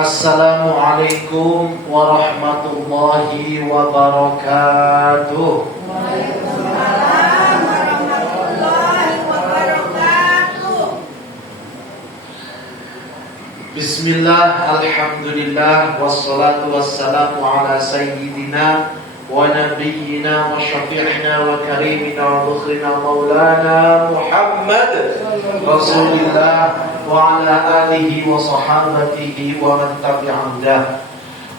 Assalamualaikum warahmatullahi wabarakatuh. Waalaikumsalam warahmatullahi wabarakatuh. Bismillah, alhamdulillah, wassalatu wassalamu ala sayyidina wa nabiyyina wa syafi'ina wa karimina wa dhukhrina maulana Muhammad Rasulillah wa ala alihi wa sahabatihi wa man tabi'ahu.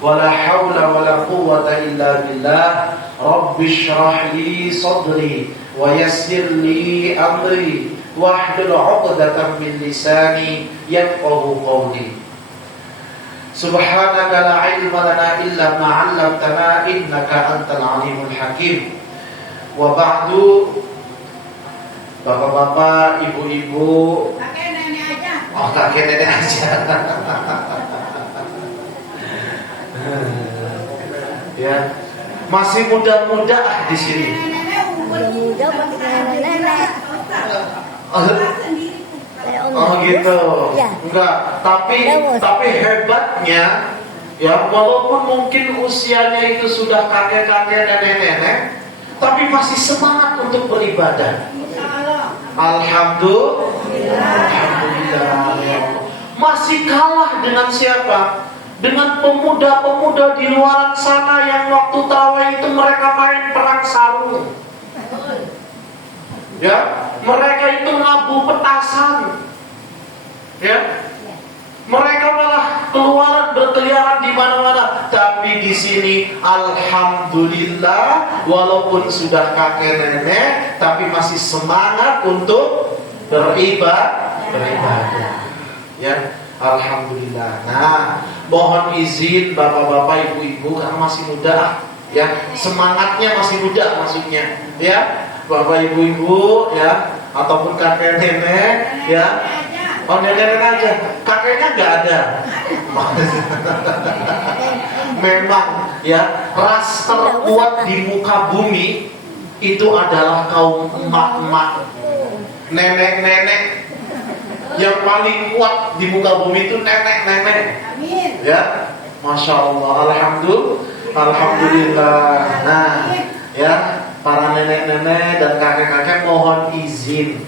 Wa la hawla wa la quwwata illa billah. Rabbi shrah li sadri wa yassir li amri wahlul 'uqdatam min lisani yafqahu qawli. Subhanaka la ilma lana illa ma 'allamtana innaka antal alimul hakim. Wa ba'du. Bapak-bapak, ibu-ibu, Kakek nenek aja. oh kakek nenek aja. Ya, masih muda-muda di sini. Nenek umur Muda pakai nenek. Oh gitu. Ya. Enggak, tapi hebatnya ya, walaupun mungkin usianya itu sudah kakek-kakek, nenek-nenek, tapi masih semangat untuk beribadah. Alhamdulillah. Masih kalah dengan siapa? Dengan pemuda-pemuda di luar sana yang waktu tarawih itu mereka main perang sarung. Ya, mereka itu ngabu petasan. Ya, mereka malah keluar berkeliaran di mana-mana. Tapi di sini, alhamdulillah, walaupun sudah kakek nenek, tapi masih semangat untuk beribadah. Ya, alhamdulillah. Nah, mohon izin bapak-bapak, ibu-ibu, karena masih muda, ya, semangatnya masih muda maksudnya, ya. Bapak ibu-ibu ya, ataupun kakek nenek ya. Oh, nenek aja, kakeknya nggak ada. Memang ya, ras terkuat di muka bumi itu adalah kaum emak-emak, nenek-nenek. Yang paling kuat di muka bumi itu nenek-nenek. Amin. Ya, masya Allah, alhamdulillah. Nah, ya, para nenek-nenek dan kakek-kakek, mohon izin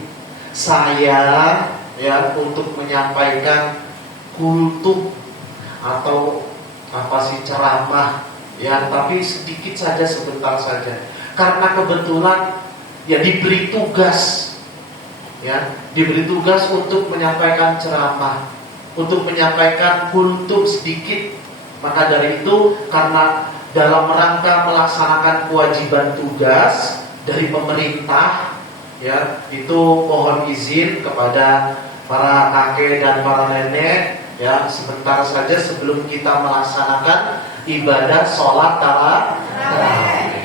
saya ya untuk menyampaikan kultum atau apa sih, ceramah ya, tapi sedikit saja, sebentar saja, karena kebetulan ya diberi tugas untuk menyampaikan ceramah, untuk menyampaikan kultum sedikit. Maka dari itu, karena dalam rangka melaksanakan kewajiban tugas dari pemerintah, ya, itu mohon izin kepada para kakek dan para nenek, ya, sebentar saja sebelum kita melaksanakan ibadah sholat tarawih.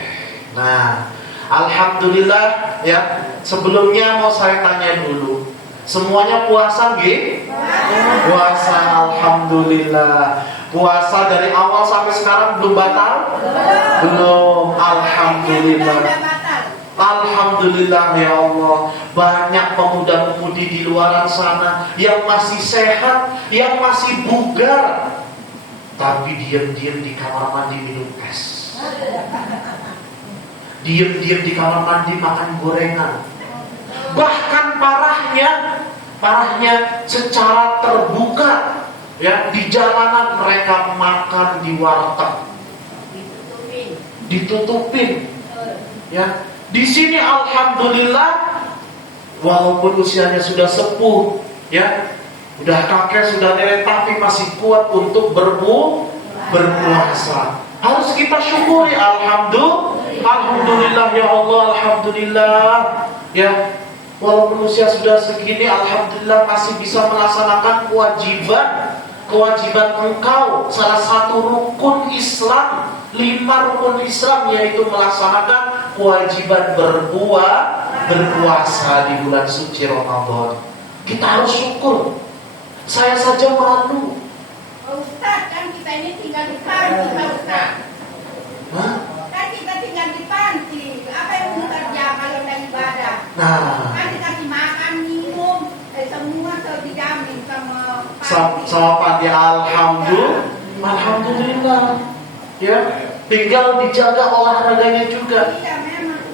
Nah, alhamdulillah, ya, sebelumnya mau saya tanya dulu, semuanya puasa nggih? Puasa, alhamdulillah. Puasa dari awal sampai sekarang belum batal? Belum. Alhamdulillah. Alhamdulillah ya Allah. Banyak pemuda-pemudi di luar sana yang masih sehat, yang masih bugar, tapi diam-diam di kamar mandi minum es. Diam-diam di kamar mandi makan gorengan. Bahkan parahnya secara terbuka, ya, di jalanan mereka makan di warteg, ditutupin. Ya, di sini alhamdulillah, walaupun usianya sudah sepuh, ya, udah kakek, sudah nenek, tapi masih kuat untuk berpuasa. Harus kita syukuri, alhamdulillah ya Allah, alhamdulillah. Ya, walaupun usia sudah segini, alhamdulillah masih bisa melaksanakan kewajiban engkau, salah satu rukun Islam, 5 rukun Islam, yaitu melaksanakan kewajiban berpuasa di bulan suci Ramadan. Kita harus syukur. Saya saja malu. Ustaz, kan kita ini tinggal di panti, Pak Ustaz. Hah? Kan kita tinggal di panti. Apa yang mau kerja kalau udah ibadah? Nah, Kan dikasih makan, minum, semua dijamin sama panti. sama panti, alhamdulillah. Alhamdulillah. Ya, tinggal dijaga olahraganya juga. Iya, memang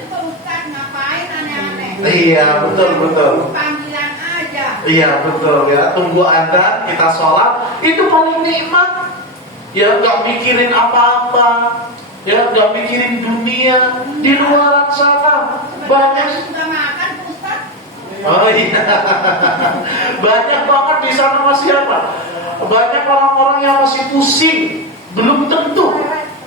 itu Ustaz ngapain aneh-aneh. Iya, betul. Panggilan aja. Iya, betul ya. Tunggu adzan, kita sholat, itu paling nikmat. Ya, nggak mikirin apa-apa. Ya, nggak mikirin dunia. Di luar sana banyak. Sudah makan Ustaz? Oh iya. Banyak banget di sana masih apa? Banyak orang-orang yang masih pusing. Belum tentu.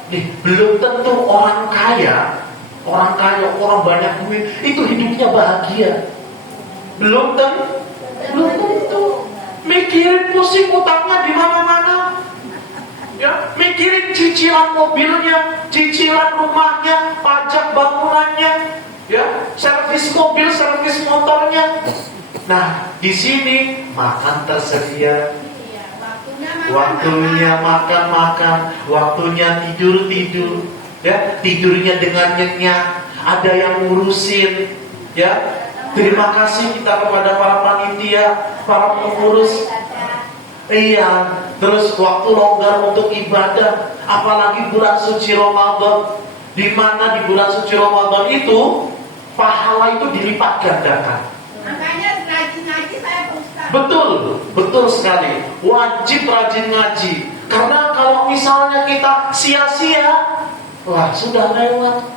Nih, belum tentu orang kaya, orang banyak duit itu hidupnya bahagia. Belum tentu. Mikirin pusing utangnya di mana-mana. Ya, mikirin cicilan mobilnya, cicilan rumahnya, pajak bangunannya, ya, servis mobil, servis motornya. Nah, di sini makan tersedia. Iya, Waktunya makan, waktunya tidur, ya, tidurnya dengan nyenyak, ada yang ngurusin, ya. Terima kasih kita kepada para panitia, para pengurus. Iya, terus waktu longgar untuk ibadah, apalagi bulan suci Ramadan, di mana di bulan suci Ramadan itu pahala itu dilipat gandakan. Makanya rajin ngaji saya Ustaz. Betul sekali. Wajib rajin ngaji. Karena kalau misalnya kita sia-sia, wah sudah lewat.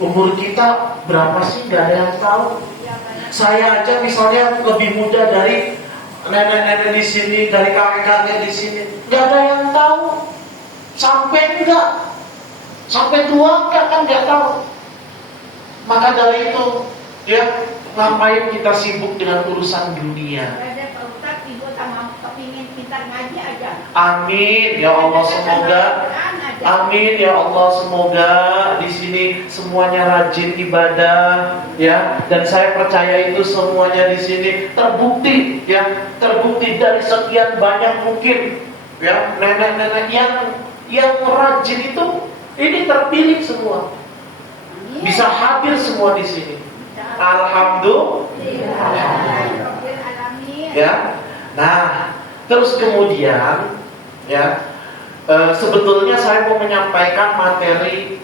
Umur kita berapa sih? Gak ada yang tahu. Saya aja misalnya lebih muda dari nenek-nenek di sini, dari kakek-kakek di sini. Gak ada yang tahu. Sampai tua enggak kan gak tahu. Maka dari itu, ya, ngapain kita sibuk dengan urusan dunia? Ada Pak Ustaz ibu sama kepingin pintar ngaji aja. Amin ya Allah, semoga. Amin ya Allah, semoga di sini semuanya rajin ibadah, ya. Dan saya percaya itu semuanya di sini terbukti, ya, terbukti dari sekian banyak mungkin, ya, nenek-nenek yang rajin itu ini terpilih semua, bisa hadir semua di sini. Alhamdulillah. Ya. Nah, terus kemudian, ya, sebetulnya saya mau menyampaikan materi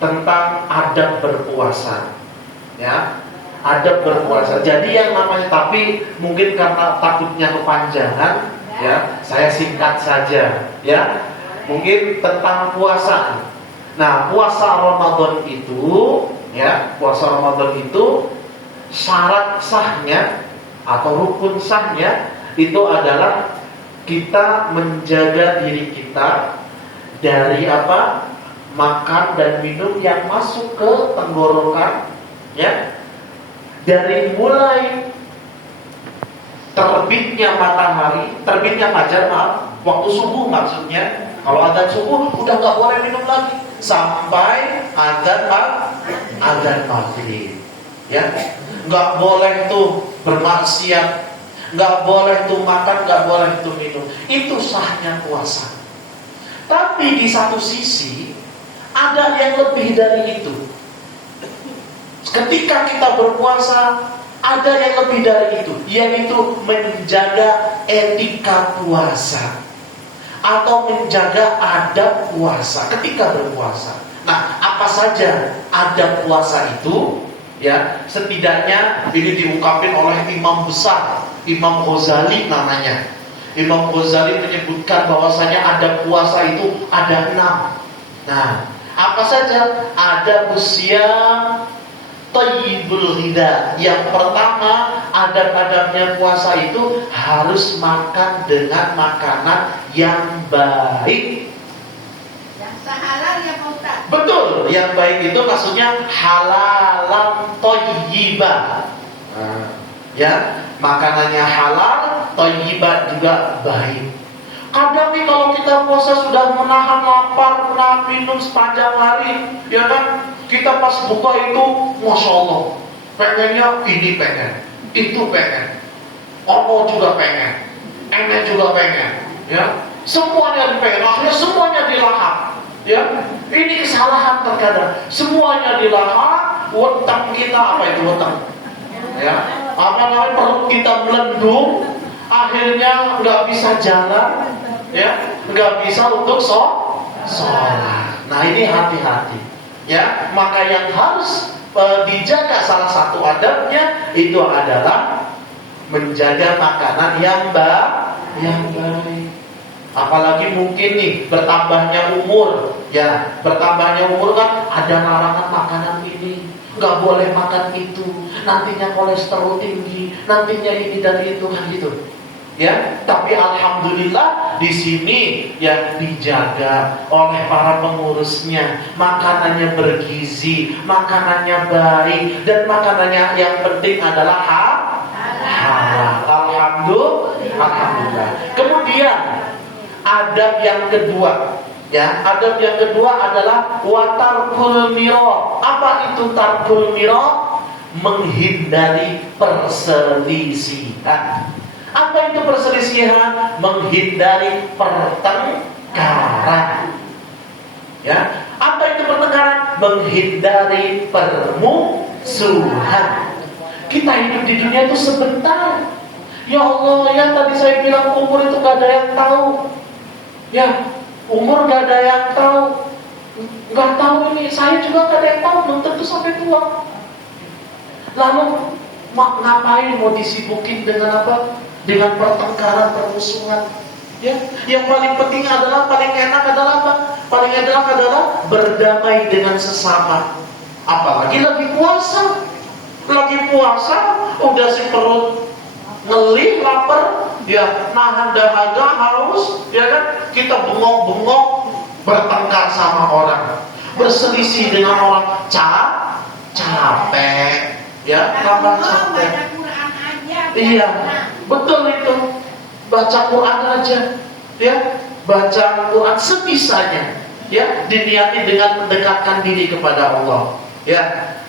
tentang adab berpuasa, ya, adab berpuasa. Jadi yang namanya, tapi mungkin karena takutnya kepanjangan, ya, saya singkat saja, ya. Mungkin tentang puasa. Nah, puasa Ramadan itu, ya, puasa Ramadan itu syarat sahnya atau rukun sahnya itu adalah kita menjaga diri kita dari apa? Makan dan minum yang masuk ke tenggorokan, ya. Dari mulai terbitnya matahari, terbitnya fajar, waktu subuh maksudnya. Kalau adzan subuh udah nggak boleh minum lagi sampai adzan maghrib, ya. Nggak boleh tuh bermaksiat, nggak boleh tuh makan, nggak boleh tuh minum. Itu sahnya puasa. Tapi di satu sisi ada yang lebih dari itu. Ketika kita berpuasa, ada yang lebih dari itu, yaitu menjaga etika puasa atau menjaga adab puasa ketika berpuasa. Nah, apa saja adab puasa itu? Ya, setidaknya ini diungkapin oleh imam besar, Imam Ghazali namanya. Imam Ghazali menyebutkan bahwasanya adab puasa itu ada 6. Nah, apa saja? Ada usia thayyibul ghidha. Yang pertama, adab-adabnya puasa itu harus makan dengan makanan yang baik. Yang sehalal ya Pak Ustaz. Betul, yang baik itu maksudnya halalan thayyibah. Ya, makanannya halal, thayyibah juga baik. Kadang nih kalau kita puasa sudah menahan lapar, menahan minum sepanjang hari, ya kan? Kita pas buka itu, masya Allah, pengennya ini pengen, itu pengen, ono juga pengen, enek juga pengen, ya. Semuanya dipengen, akhirnya semuanya dilahap, ya. Ini kesalahan terkadang, semuanya dilahap, weteng kita apa itu weteng, ya. Apa namanya perut kita melendung, akhirnya nggak bisa jalan. ya, nggak bisa untuk sholat. Nah ini hati-hati, ya. Maka yang harus dijaga salah satu adabnya itu adalah menjaga makanan yang baik. Apalagi mungkin nih bertambahnya umur, ya, bertambahnya umur kan ada larangan makanan ini, nggak boleh makan itu, nantinya kolesterol tinggi, nantinya ini dan itu kan gitu, ya. Tapi alhamdulillah di sini yang dijaga oleh para pengurusnya, makanannya bergizi, makanannya baik, dan makanannya yang penting adalah halal. Alhamdulillah. Kemudian adab yang kedua, ya, adab yang kedua adalah watarkul miro. Apa itu tarkul miro? Menghindari perselisihan. Apa itu perselisihan? Menghindari pertengkaran. Ya, apa itu pertengkaran? Menghindari permusuhan. Kita hidup di dunia itu sebentar. Ya Allah, ya tadi saya bilang umur itu gak ada yang tahu. Ya, umur gak ada yang tahu. Gak tahu ini, saya juga gak ada yang tahu, belum tentu sampai tua. Lalu ngapain mau disibukin dengan apa? Dengan pertengkaran, permusuhan. Ya, yang paling penting adalah, paling enak adalah apa? Paling enak adalah berdamai dengan sesama. Apalagi lagi puasa. Lagi puasa, udah si perut ngelih, lapar, ya, nahan dahaga, haus, ya kan? Kita bengok-bengok, bertengkar sama orang, berselisih dengan orang, capek, ya, tambah capek. Iya, betul itu. Baca Quran aja, ya, baca Quran sebisanya, ya, diniati dengan mendekatkan diri kepada Allah, ya.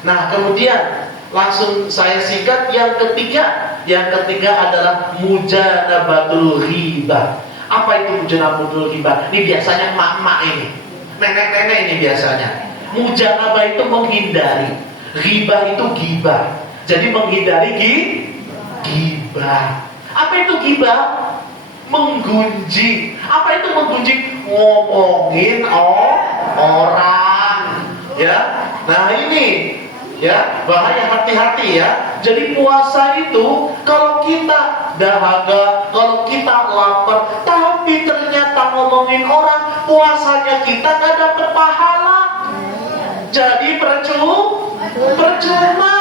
Nah, kemudian langsung saya singkat yang ketiga. Yang ketiga adalah mujanabatul ghibah. Apa itu mujanabatul ghibah? Ini biasanya emak-emak ini, nenek-nenek ini biasanya. Mujanabah itu menghindari, ghibah itu gibah. Jadi menghindari gibah. Apa itu gibah? Menggunjing. Apa itu menggunjing? Ngomongin orang, ya. Nah ini, ya, bahaya, hati-hati ya. Jadi puasa itu kalau kita dahaga, kalau kita lapar, tapi ternyata ngomongin orang, puasanya kita gak dapat pahala. Jadi percuma,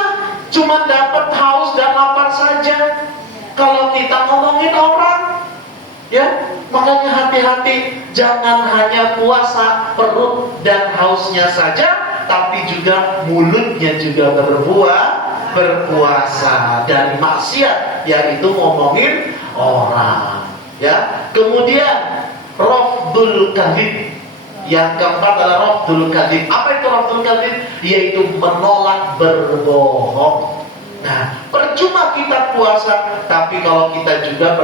cuma dapat haus dan lapar saja. Kalau kita ngomongin orang, ya, makanya hati-hati, jangan hanya puasa perut dan hausnya saja, tapi juga mulutnya juga berpuasa dari maksiat, yaitu ngomongin orang, ya. Kemudian rafdul kadzib. Yang keempat adalah rafdul kadzib. Apa itu rafdul kadzib? Yaitu menolak berbohong. Nah, percuma kita puasa, tapi kalau kita juga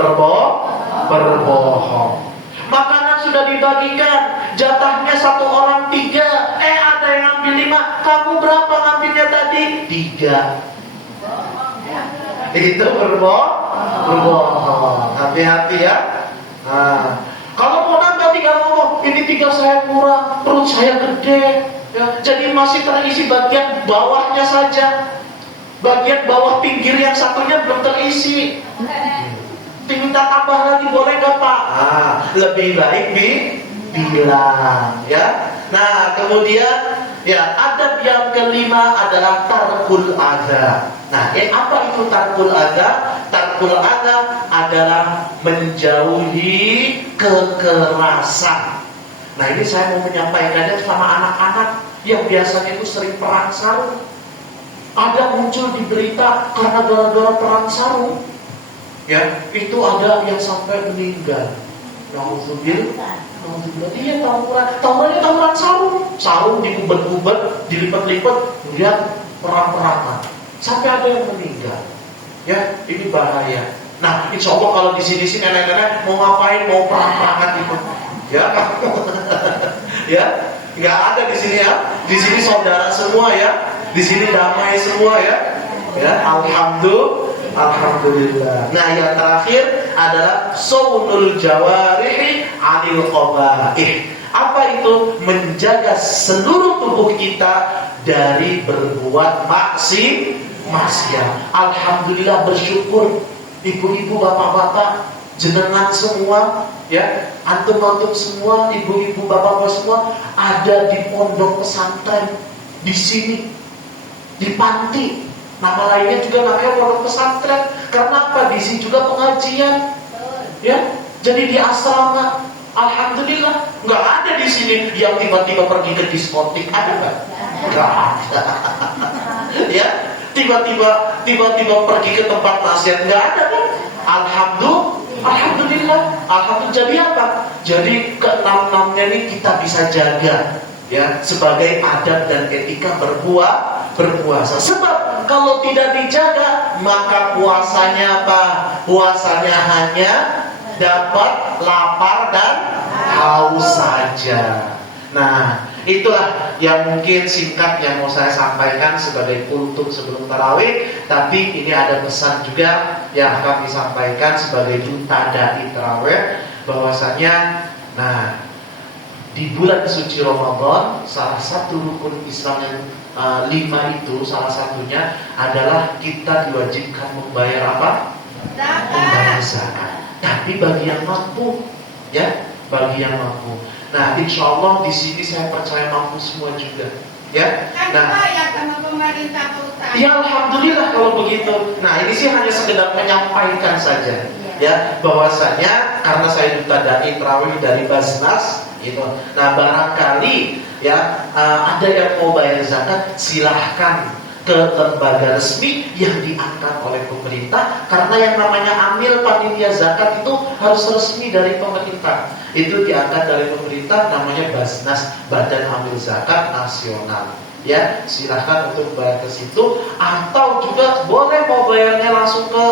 berbohong. Makanan sudah dibagikan, jatahnya 1 orang 3. Ada yang ambil 5. Kamu berapa ngambilnya tadi? 3. Itu berbohong. Hati-hati ya. Nah, kalau mau nambah 3 ngomong, ini 3 saya kurang, perut saya gede, ya, jadi masih terisi bagian bawahnya saja. Bagian bawah pinggir yang satunya belum terisi. Minta tambah lagi, boleh gak Pak? Lebih baik bilang, ya. Nah, kemudian, ya, adab yang kelima adalah tarkul adza. Nah, apa itu tarkul adza? Tarkul adza adalah menjauhi kekerasan. Nah, ini saya mau menyampaikannya sama anak-anak yang biasanya itu sering perang sarung. Ada muncul di berita karena gara-gara perang sarung, ya, itu ada yang sampai meninggal. Nauzubillah. Iya, tawuran sarung dikubet-kubet, dilipat-lipat, kemudian perang-perangan, sampai ada yang meninggal. Ya, ini bahaya. Nah, insya Allah kalau di sini nenek-nenek mau ngapain, mau perang-perangan itu, ya, ya, nggak ada di sini ya. Di sini saudara semua ya. Di sini damai semua ya. Ya, alhamdulillah. Nah, yang terakhir adalah saunul jawarihi an anil qabaih. Apa itu? Menjaga seluruh tubuh kita dari berbuat maksiat. Alhamdulillah, bersyukur ibu-ibu, bapak-bapak, jenengan semua, ya, antum-antum semua, ibu-ibu, bapak-bapak semua ada di pondok pesantren di sini, di panti. Nama lainnya juga namanya pondok pesantren. Karena apa? Di sini juga pengajian, ya. Jadi di asrama. Alhamdulillah, nggak ada di sini yang tiba-tiba pergi ke diskotik, ada nggak? Nggak ada. Ya, tiba-tiba pergi ke tempat maksiat, nggak ada kan? Alhamdulillah. Jadi apa? Jadi keenam-enamnya ini kita bisa jaga, ya, sebagai adab dan etika berpuasa. Sebab kalau tidak dijaga, maka puasanya apa? Puasanya hanya dapat lapar dan haus saja. Nah, itulah yang mungkin singkat yang mau saya sampaikan sebagai kultum sebelum tarawih. Tapi ini ada pesan juga yang akan disampaikan sebagai duta dai tarawih, bahwasanya, nah, di bulan suci Ramadan, salah satu rukun Islam yang 5 itu, salah satunya adalah kita diwajibkan membayar apa? Membayar zakat. Tapi bagi yang mampu, ya, bagi yang mampu. Nah, insya Allah di sini saya percaya mampu semua juga, ya. Nah, ya sama pemerintah Ustaz. Ya alhamdulillah kalau begitu. Nah, ini sih hanya sekedar menyampaikan saja, ya, bahwasanya karena saya duta dai tarawih dari Basnas, gitu. Nah, barangkali, ya, ada yang mau bayar zakat, silahkan ke lembaga resmi yang diangkat oleh pemerintah. Karena yang namanya amil panitia zakat itu harus resmi dari pemerintah. Itu diangkat dari pemerintah, namanya Basnas, Badan Amil Zakat Nasional. Ya, silahkan untuk bayar ke situ. Atau juga boleh mau bayarnya langsung ke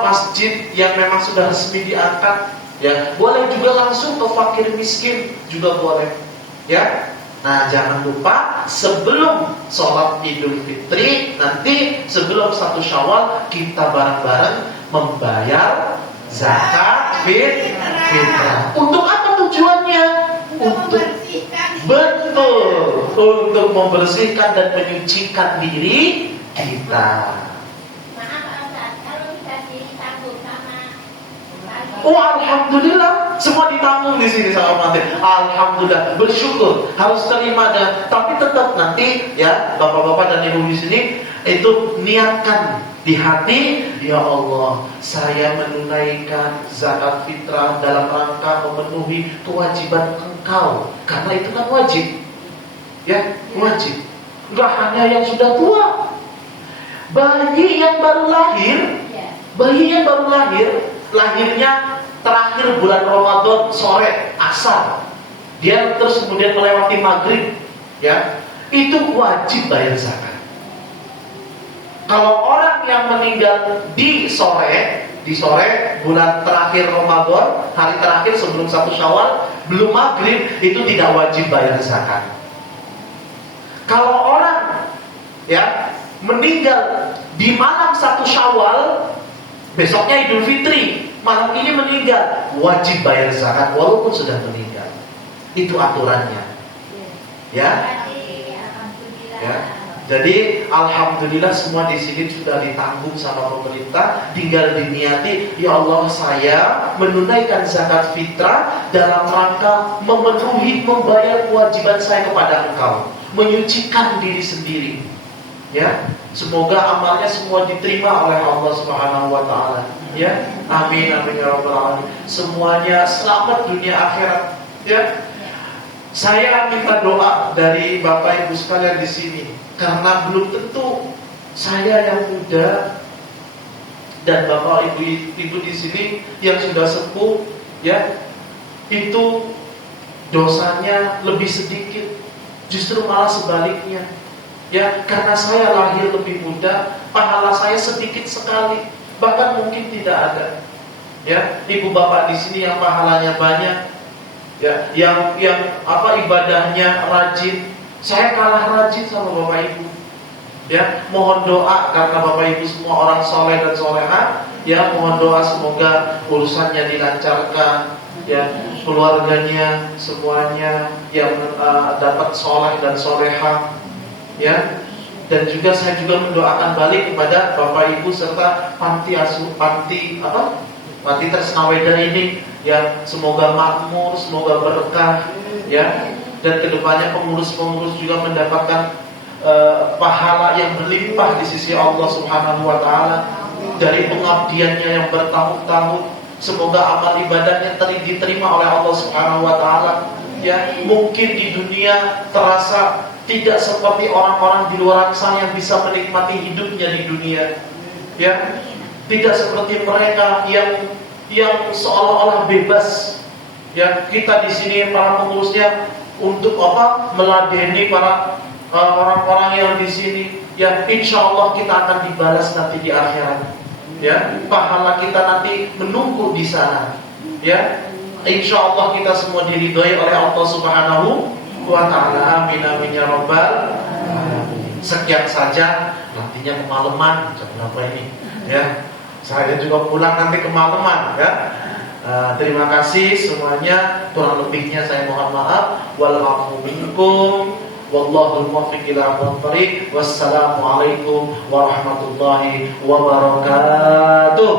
masjid yang memang sudah resmi diangkat. Ya, boleh juga langsung ke fakir miskin juga boleh. Ya. Nah, jangan lupa sebelum sholat Idul Fitri, nanti sebelum 1 Syawal, kita bareng-bareng membayar zakat fitrah. Untuk apa tujuannya? Untuk betul, untuk membersihkan dan menyucikan diri kita. Oh, alhamdulillah, semua ditanggung di sini sama mati. Alhamdulillah, bersyukur, harus terima. Dan tapi tetap nanti, ya, bapak-bapak dan ibu di sini itu niatkan di hati, ya Allah, saya menunaikan zakat fitrah dalam rangka memenuhi kewajiban Engkau, karena itu kan wajib, ya, wajib. Enggak hanya yang sudah tua, bayi yang baru lahir, lahirnya terakhir bulan Ramadan sore asar, dia terus kemudian melewati maghrib, ya, itu wajib bayar zakat. Kalau orang yang meninggal di sore bulan terakhir Ramadan, hari terakhir sebelum 1 Syawal, belum maghrib, itu tidak wajib bayar zakat. Kalau orang, ya, meninggal di malam 1 Syawal, besoknya Idul Fitri, malam ini meninggal, wajib bayar zakat walaupun sudah meninggal. Itu aturannya. Ya. Ya. Jadi alhamdulillah semua di sini sudah ditanggung sama pemerintah, tinggal diniati, ya Allah, saya menunaikan zakat fitrah dalam rangka memenuhi, membayar kewajiban saya kepada Engkau, menyucikan diri sendiri. Ya, semoga amalnya semua diterima oleh Allah Subhanahu wa taala. Ya, amin amin ya rabbal alamin. Semuanya selamat dunia akhirat. Ya. Saya minta doa dari Bapak Ibu sekalian di sini, karena belum tentu saya yang muda dan Bapak Ibu di sini yang sudah sepuh, ya, itu dosanya lebih sedikit. Justru malah sebaliknya. Ya, karena saya lahir lebih muda, pahala saya sedikit sekali, bahkan mungkin tidak ada. Ya, ibu bapak di sini yang pahalanya banyak, ya, yang ibadahnya rajin, saya kalah rajin sama bapak ibu. Ya, mohon doa karena bapak ibu semua orang soleh dan soleha. Ya, mohon doa semoga urusannya dilancarkan, ya, keluarganya semuanya yang dapat soleh dan soleha, ya. Dan juga saya juga mendoakan balik kepada Bapak Ibu serta panti Tresnaweda ini, ya, semoga makmur, semoga berkah, ya. Dan kedepannya pengurus-pengurus juga mendapatkan pahala yang berlimpah di sisi Allah Subhanahu wa Ta'ala dari pengabdiannya yang bertahun-tahun. Semoga amal ibadahnya diterima oleh Allah Subhanahu wa Ta'ala. Ya, mungkin di dunia terasa tidak seperti orang-orang di luar sana yang bisa menikmati hidupnya di dunia. Ya, tidak seperti mereka yang seolah-olah bebas. Ya, kita di sini para pengurusnya untuk apa? Meladeni para orang-orang yang di sini. Ya, insya Allah kita akan dibalas nanti di akhirat. Ya, pahala kita nanti menunggu di sana. Ya, insya Allah kita semua diridhoi oleh Allah Subhanahu wa Ta'ala. Amin amin ya rabbal alamin. Sekian saja. Nantinya kemalaman jam berapa ini? Ya, saya juga pulang nanti kemalaman. Ya. Terima kasih semuanya. Kurang lebihnya saya mohon maaf. Wal afu minkum. Wallahul muwaffiq ila aqwamit thoriq. Wassalamualaikum warahmatullahi wabarakatuh.